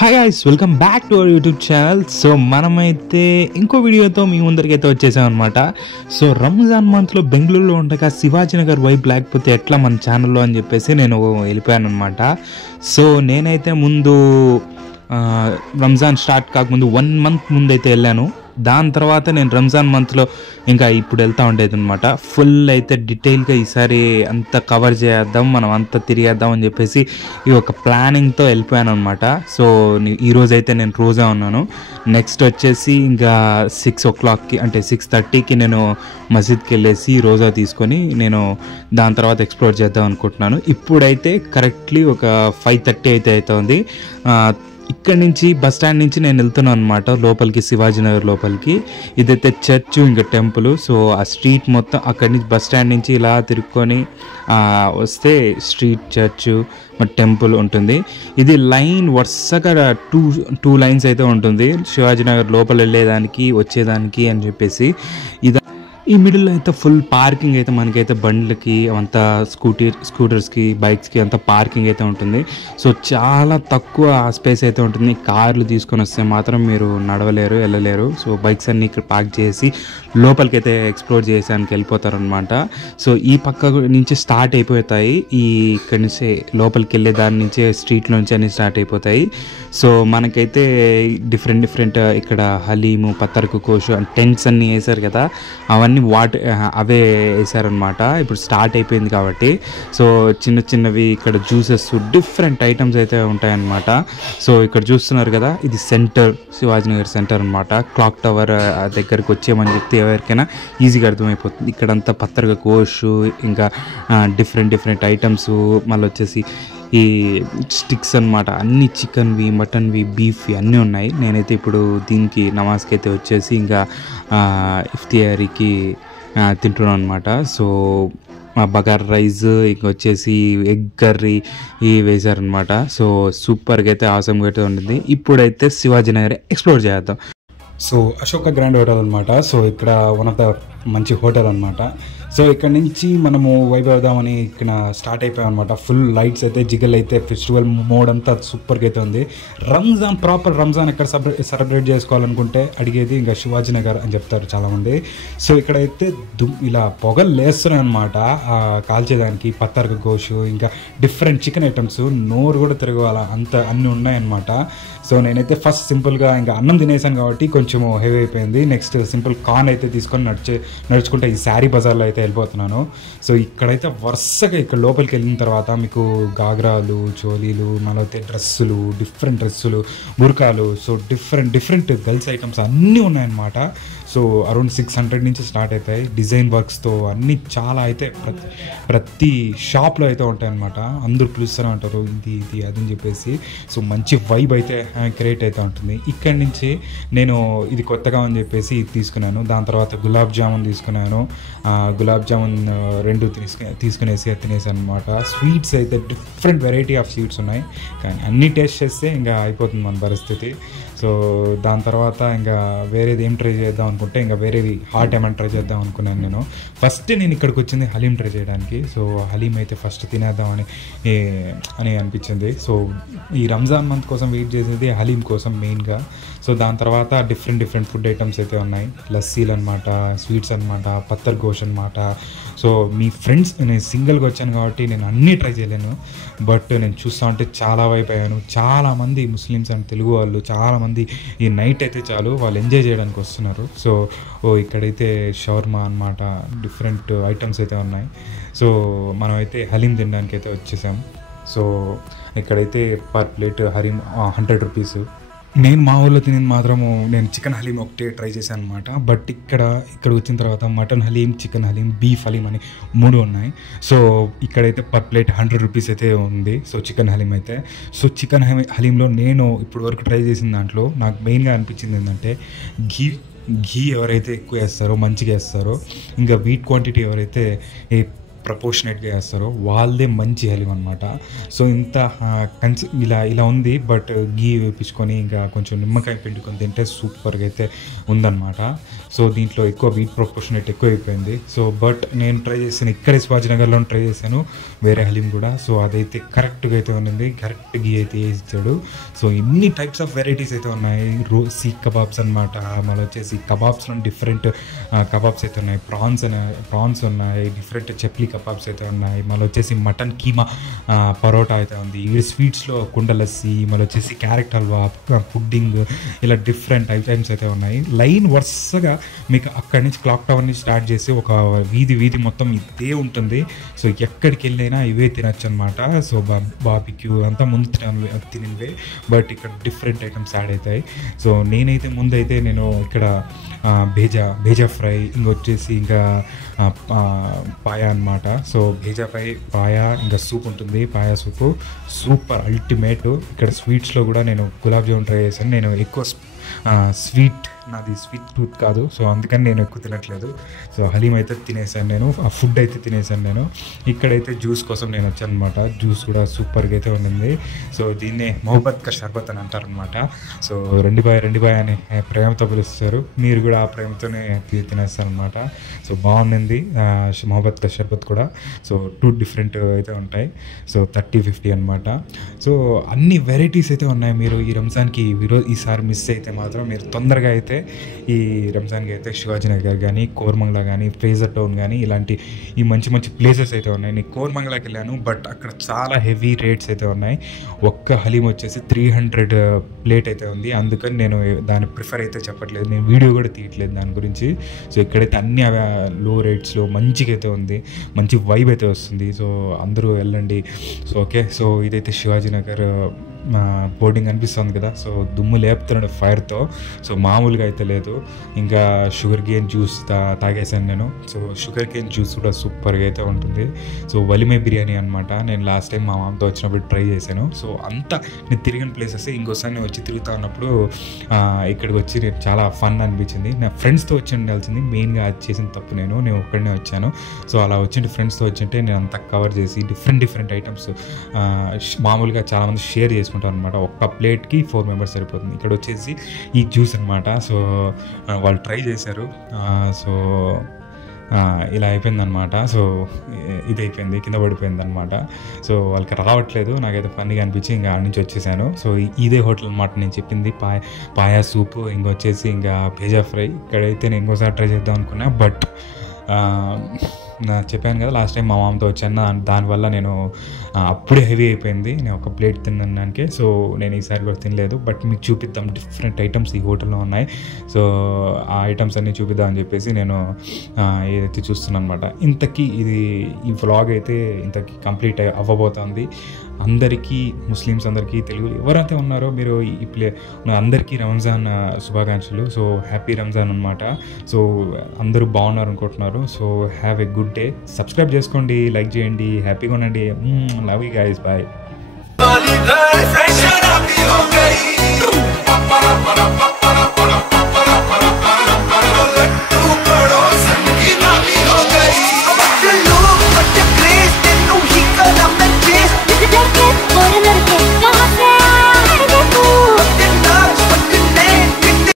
Hi guys, welcome back to our YouTube channel. So మనమైతే ఇంకో వీడియోతో మీ ముందరికి అయితే వచ్చేసాం అనమాట. సో రంజాన్ మంత్లో బెంగళూరులో ఉండగా శివాజీనగర్ వైపు లేకపోతే ఎట్లా మన ఛానల్లో అని చెప్పేసి నేను వెళ్ళిపోయాను అనమాట. సో నేనైతే ముందు రంజాన్ స్టార్ట్ కాకముందు 1 month ముందైతే వెళ్ళాను. దాని తర్వాత నేను రంజాన్ మంత్లో ఇంకా ఇప్పుడు వెళ్తూ ఉండేది అనమాట. ఫుల్ అయితే డీటెయిల్గా ఈసారి అంతా కవర్ చేద్దాం, మనం అంతా తిరిగేద్దాం అని చెప్పేసి ఈ ఒక ప్లానింగ్తో వెళ్ళిపోయాను అనమాట. సో ఈరోజు అయితే నేను రోజా ఉన్నాను. నెక్స్ట్ వచ్చేసి ఇంకా 6 o'clockకి అంటే 6:30కి నేను మసీద్కి వెళ్ళేసి రోజా తీసుకొని నేను దాని తర్వాత ఎక్స్ప్లోర్ చేద్దాం అనుకుంటున్నాను. ఇప్పుడైతే కరెక్ట్లీ ఒక 5:30 అయితే అవుతుంది. ఇక్కడ నుంచి బస్ స్టాండ్ నుంచి నేను వెళ్తున్నాను అనమాట లోపలికి, శివాజీనగర్ లోపలికి. ఇదైతే చర్చ్, ఇంకా టెంపుల్. సో ఆ స్ట్రీట్ మొత్తం అక్కడి నుంచి బస్ స్టాండ్ నుంచి ఇలా తిరుక్కొని వస్తే స్ట్రీట్, చర్చ్, మరి టెంపుల్ ఉంటుంది. ఇది లైన్ వరుసగా టూ లైన్స్ అయితే ఉంటుంది శివాజీనగర్ లోపల వెళ్ళేదానికి వచ్చేదానికి అని చెప్పేసి. ఈ మిడిల్లో అయితే ఫుల్ పార్కింగ్ అయితే మనకైతే బండ్లకి అంతా స్కూటర్స్కి, బైక్స్కి అంతా పార్కింగ్ అయితే ఉంటుంది. సో చాలా తక్కువ స్పేస్ అయితే ఉంటుంది. కార్లు తీసుకొని వస్తే మాత్రం మీరు నడవలేరు, వెళ్ళలేరు. సో బైక్స్ అన్నీ ఇక్కడ పార్క్ చేసి లోపలికి అయితే ఎక్స్ప్లోర్ చేసానికి వెళ్ళిపోతారు అనమాట. సో ఈ పక్క నుంచి స్టార్ట్ అయిపోతాయి, ఇక్కడి నుంచి లోపలికి వెళ్ళే దాని నుంచే స్ట్రీట్ నుంచి అన్నీ స్టార్ట్ అయిపోతాయి. సో మనకైతే డిఫరెంట్ ఇక్కడ హలీము, పత్తర్కు కోషు అండ్ టెంట్స్ అన్నీ వేసారు కదా, అవన్నీ అవే వేసారనమాట. ఇప్పుడు స్టార్ట్ అయిపోయింది కాబట్టి. సో చిన్నవి ఇక్కడ జ్యూసెస్, డిఫరెంట్ ఐటమ్స్ అయితే ఉంటాయన్నమాట. సో ఇక్కడ చూస్తున్నారు కదా, ఇది సెంటర్, శివాజీనగర్ సెంటర్ అనమాట. క్లాక్ టవర్ దగ్గరకు వచ్చేమని చెప్తే ఎవరికైనా ఈజీగా అర్థమైపోతుంది. ఇక్కడంతా పత్తర్గా కోషు, ఇంకా డిఫరెంట్ ఐటమ్స్, మళ్ళీ వచ్చేసి ఈ స్టిక్స్ అనమాట. అన్ని చికెన్వి, మటన్వి, బీఫ్వి అన్నీ ఉన్నాయి. నేనైతే ఇప్పుడు దీనికి నమాజ్కి అయితే వచ్చేసి ఇంకా ఇఫ్తియారీకి తింటున్నాను అనమాట. సో బగార్ రైస్, ఇంకొచ్చేసి ఎగ్ కర్రీ ఇవి వేశారనమాట. సో సూపర్గా అయితే ఆసమ్గా అయితే ఉంటుంది. ఇప్పుడైతే శివాజీనగర్ ఎక్స్ప్లోర్ చేద్దాం. సో అశోక గ్రాండ్ హోటల్ అనమాట. సో ఇక్కడ వన్ ఆఫ్ ద మంచి హోటల్ అనమాట. సో ఇక్కడ నుంచి మనము వైబ్ అవుదామని ఇక్కడ స్టార్ట్ అయిపోయాం అనమాట. ఫుల్ లైట్స్ అయితే, జిగల్ అయితే, ఫెస్టివల్ మోడ్ అంతా సూపర్గా అయితే ఉంది. ప్రాపర్ రంజాన్ ఎక్కడ సెలబ్రేట్ చేసుకోవాలనుకుంటే అడిగేది ఇంకా శివాజీనగర్ అని చెప్తారు చాలామంది. సో ఇక్కడైతే ఇలా పొగలు లేస్తున్నాయి అనమాట కాల్చేదానికి. పత్తర్క గోషు, ఇంకా డిఫరెంట్ చికెన్ ఐటమ్స్, నోరు కూడా తిరగాల అంత అన్నీ ఉన్నాయన్నమాట. సో నేనైతే ఫస్ట్ సింపుల్గా ఇంకా అన్నం తినేసాను కాబట్టి కొంచెం హెవీ అయిపోయింది. నెక్స్ట్ సింపుల్ కార్న్ అయితే తీసుకొని నడుచుకుంటే ఈ శారీ బజార్లో అయితే వెళ్ళిపోతున్నాను. సో ఇక్కడైతే వరుసగా ఇక్కడ లోపలికి వెళ్ళిన తర్వాత మీకు గాగ్రాలు, చోలీలు, మళ్ళీ అయితే డిఫరెంట్ డ్రెస్సులు, బుర్కాలు, సో డిఫరెంట్ గర్ల్స్ ఐటమ్స్ అన్నీ ఉన్నాయన్నమాట. సో అరౌండ్ 600 నుంచి స్టార్ట్ అవుతాయి. డిజైన్ వర్క్స్తో అన్నీ చాలా అయితే ప్రతి షాప్లో అయితే ఉంటాయన్నమాట. అందరూ పిలుస్తూనే ఉంటారు ఇది అది అని చెప్పేసి. సో మంచి వైబ్ అయితే క్రియేట్ అయితే ఉంటుంది. ఇక్కడి నుంచి నేను ఇది కొత్తగా అని చెప్పేసి ఇది తీసుకున్నాను. దాని తర్వాత గులాబ్ జామున్ తీసుకున్నాను. గులాబ్ జామున్ 2 తీసుకునేసి తినేసాను అనమాట. స్వీట్స్ అయితే డిఫరెంట్ వెరైటీ ఆఫ్ స్వీట్స్ ఉన్నాయి, కానీ అన్నీ టేస్ట్ చేస్తే ఇంకా అయిపోతుంది మన పరిస్థితి. సో దాని తర్వాత ఇంకా వేరేది ఏం ట్రై చేద్దాం అనుకుంటే ఇంకా వేరేవి హాట్ ఏమైనా ట్రై చేద్దాం అనుకున్నాను నేను. ఫస్ట్ నేను ఇక్కడికి వచ్చింది హలీం ట్రై చేయడానికి. సో హలీం అయితే ఫస్ట్ తినేద్దామని అనిపించింది. సో ఈ రంజాన్ మంత్ కోసం వెయిట్ చేసేది హలీం కోసం మెయిన్గా. సో దాని తర్వాత డిఫరెంట్ ఫుడ్ ఐటమ్స్ అయితే ఉన్నాయి. లస్సీలు అనమాట, స్వీట్స్ అనమాట, పత్తర్ గోష్ అనమాట. సో మీ ఫ్రెండ్స్, నేను సింగిల్గా వచ్చాను కాబట్టి నేను అన్నీ ట్రై చేయలేను, బట్ నేను చూస్తూ ఉంటే చాలా వైపు అయ్యాను. చాలామంది ముస్లిమ్స్ అండ్ తెలుగు వాళ్ళు చాలామంది ఈ నైట్ అయితే చాలు వాళ్ళు ఎంజాయ్ చేయడానికి వస్తున్నారు. సో ఇక్కడైతే షవర్మా అనమాట, డిఫరెంట్ ఐటమ్స్ అయితే ఉన్నాయి. సో మనమైతే హలీం తినడానికి అయితే వచ్చేసాం. సో ఇక్కడైతే పర్ ప్లేట్ హలీం 100 rupees. నేను మా ఊళ్ళో తినేది మాత్రము నేను చికెన్ హలీం ఒకటే ట్రై చేశాను అనమాట. బట్ ఇక్కడ వచ్చిన తర్వాత mutton haleem, chicken haleem, beef haleem అని 3 ఉన్నాయి. సో ఇక్కడైతే పర్ ప్లేట్ 100 rupees అయితే ఉంది. సో చికెన్ హలీం అయితే, సో చికెన్ హలీంలో నేను ఇప్పుడు వరకు ట్రై చేసిన దాంట్లో నాకు మెయిన్గా అనిపించింది ఏంటంటే ఘీ ఎవరైతే ఎక్కువ వేస్తారో మంచిగా వేస్తారో, ఇంకా వీట్ క్వాంటిటీ ఎవరైతే ప్రపోర్షనేట్గా వేస్తారో వాళ్ళదే మంచి హలీం అనమాట. సో ఇంత ఇలా ఉంది, బట్ గీ వేపించుకొని ఇంకా కొంచెం నిమ్మకాయ పిండుకొని తింటే సూపర్గా అయితే ఉందన్నమాట. సో దీంట్లో ఎక్కువ వీట్ ప్రపోర్షనేట్ ఎక్కువ అయిపోయింది. సో బట్ నేను ట్రై చేశాను, ఇక్కడే శివాజీనగర్లో ట్రై చేశాను వేరే హలీం కూడా. సో అదైతే కరెక్ట్గా అయితే ఉన్నింది, కరెక్ట్ గీ అయితే వేసి ఇచ్చాడు. సో ఇన్ని టైప్స్ ఆఫ్ వెరైటీస్ అయితే ఉన్నాయి. సీక్ కబాబ్స్ అనమాట, మళ్ళీ వచ్చేసి కబాబ్స్లో డిఫరెంట్ కబాబ్స్ అయితే ఉన్నాయి. ప్రాన్స్ ఉన్నాయి, డిఫరెంట్ చప్లీ కబాబ్స్ అయితే ఉన్నాయి. మళ్ళీ వచ్చేసి మటన్ కీమా పరోటా అయితే ఉంది. ఈ స్వీట్స్లో కుండలస్సి, మళ్ళీ వచ్చేసి క్యారెట్ హల్వా, పుడ్డింగ్, ఇలా డిఫరెంట్ ఐటమ్స్ అయితే ఉన్నాయి. లైన్ వరుసగా మీకు అక్కడి నుంచి క్లాక్ టవర్ నుంచి స్టార్ట్ చేసి ఒక వీధి మొత్తం ఇదే ఉంటుంది. సో ఎక్కడికి వెళ్ళైనా ఇవే తినచ్చు అనమాట. సో బార్బిక్యూ అంతా ముందు తినివే, బట్ ఇక్కడ డిఫరెంట్ ఐటమ్స్ యాడ్ అవుతాయి. సో ముందైతే నేను ఇక్కడ భేజా ఫ్రై, ఇంకొచ్చేసి ఇంకా పాయా అనమాట. సో భేజా ఫ్రై, పాయా, ఇంకా సూప్ ఉంటుంది, పాయా సూపు సూపర్ అల్టిమేట్. ఇక్కడ స్వీట్స్లో కూడా నేను గులాబ్ జామున్ ట్రై చేశాను. నేను ఎక్కువ నాది స్వీట్ టూత్ కాదు, సో అందుకని నేను ఎక్కువ తినట్లేదు. సో హలీం అయితే తినేసాను నేను, ఆ ఫుడ్ అయితే తినేసాను నేను. ఇక్కడైతే జ్యూస్ కోసం నేను వచ్చాను అనమాట. జ్యూస్ కూడా సూపర్గా అయితే ఉండింది. సో దీన్నే మొహబ్బత్ కా షర్బత్ అని అంటారనమాట. సో రెండు బాయ్ అని ప్రేమతో పిలుస్తారు, మీరు కూడా ఆ ప్రేమతోనే తినేస్తారనమాట. సో బాగుంది మొహబ్బత్ కా షర్బత్ కూడా. సో 2 డిఫరెంట్ అయితే ఉంటాయి. సో 30-50 అనమాట. సో అన్ని వెరైటీస్ అయితే ఉన్నాయి. మీరు ఈ రంజాన్కి ఈసారి మిస్ అయితే మాత్రం మీరు తొందరగా అయితే ఈ రంజాన్కి అయితే శివాజీనగర్ కానీ, కోరమంగళ కానీ, ఫ్రేజర్ టౌన్ కానీ, ఇలాంటి ఈ మంచి ప్లేసెస్ అయితే ఉన్నాయి. నేను కోరమంగళకి వెళ్ళాను, బట్ అక్కడ చాలా హెవీ రేట్స్ అయితే ఉన్నాయి. ఒక్క హలీం వచ్చేసి 300 ప్లేట్ అయితే ఉంది. అందుకని నేను దాన్ని ప్రిఫర్ అయితే చెప్పట్లేదు, నేను వీడియో కూడా తీయట్లేదు దాని గురించి. సో ఇక్కడైతే అన్ని లో రేట్స్లో మంచిగా అయితే ఉంది, మంచి వైబ్ అయితే వస్తుంది. సో అందరూ వెళ్ళండి. సో ఓకే, సో ఇదైతే శివాజీనగర్ బోర్డింగ్ అనిపిస్తుంది కదా. సో దుమ్ము లేపుతున్నాడు ఫైర్తో. సో మామూలుగా అయితే లేదు. ఇంకా షుగర్ కేన్ జ్యూస్ తాగేసాను నేను. సో షుగర్ కేన్ జ్యూస్ కూడా సూపర్గా అయితే ఉంటుంది. సో వలిమే బిర్యానీ అనమాట. నేను లాస్ట్ టైం మా మామతో వచ్చినప్పుడు ట్రై చేశాను. సో అంతా నేను తిరిగిన ప్లేసెస్ ఇంకోసారి నేను వచ్చి తిరుగుతా ఉన్నప్పుడు ఇక్కడికి వచ్చి నేను చాలా ఫన్ అనిపించింది. నా ఫ్రెండ్స్తో వచ్చి ఉండాల్సింది, మెయిన్గా అది చేసిన తప్పు నేను ఒక్కడనే వచ్చాను. సో అలా వచ్చింటే ఫ్రెండ్స్తో వచ్చింటే నేను అంతా కవర్ చేసి డిఫరెంట్ ఐటమ్స్ మామూలుగా చాలామంది షేర్ చేసుకుంటారు అనమాట. ఒక్క ప్లేట్కి 4 మెంబర్స్ సరిపోతుంది. ఇక్కడ వచ్చేసి ఈ జ్యూస్ అనమాట. సో వాళ్ళు ట్రై చేశారు. సో ఇలా అయిపోయిందనమాట. సో ఇది అయిపోయింది, కింద పడిపోయింది అనమాట. సో వాళ్ళకి రావట్లేదు, నాకైతే ఫన్నీగా అనిపించి ఇంకా ఆడ నుంచి వచ్చేసాను. సో ఇదే హోటల్ అనమాట నేను చెప్పింది, పాయా సూప్, ఇంకొచ్చేసి ఇంకా భేజా ఫ్రై. ఇక్కడైతే నేను ఇంకోసారి ట్రై చేద్దాం అనుకున్నా, బట్ చెప్పాను కదా లాస్ట్ టైం మా మామతో వచ్చాను, దానివల్ల నేను అప్పుడే హెవీ అయిపోయింది, నేను ఒక ప్లేట్ తినడానికి. సో నేను ఈసారి కూడా తినలేదు. బట్ మీకు చూపిద్దాం, డిఫరెంట్ ఐటమ్స్ ఈ హోటల్లో ఉన్నాయి. సో ఆ ఐటమ్స్ అన్నీ చూపిద్దాం అని చెప్పేసి నేను ఏదైతే చూస్తున్నాను అనమాట. ఇంతకీ ఈ వ్లాగ్ అయితే ఇంతకీ కంప్లీట్ అవ్వబోతుంది. అందరికీ, ముస్లిమ్స్ అందరికీ, తెలుగు ఎవరైతే ఉన్నారో మీరు అందరికీ రంజాన్ శుభాకాంక్షలు. సో హ్యాపీ రంజాన్ అనమాట. సో అందరూ బాగున్నారు అనుకుంటున్నారు. So have a good day. Subscribe చేసుకోండి, లైక్ చేయండి, హ్యాపీగా ఉండండి. Love you guys, bye.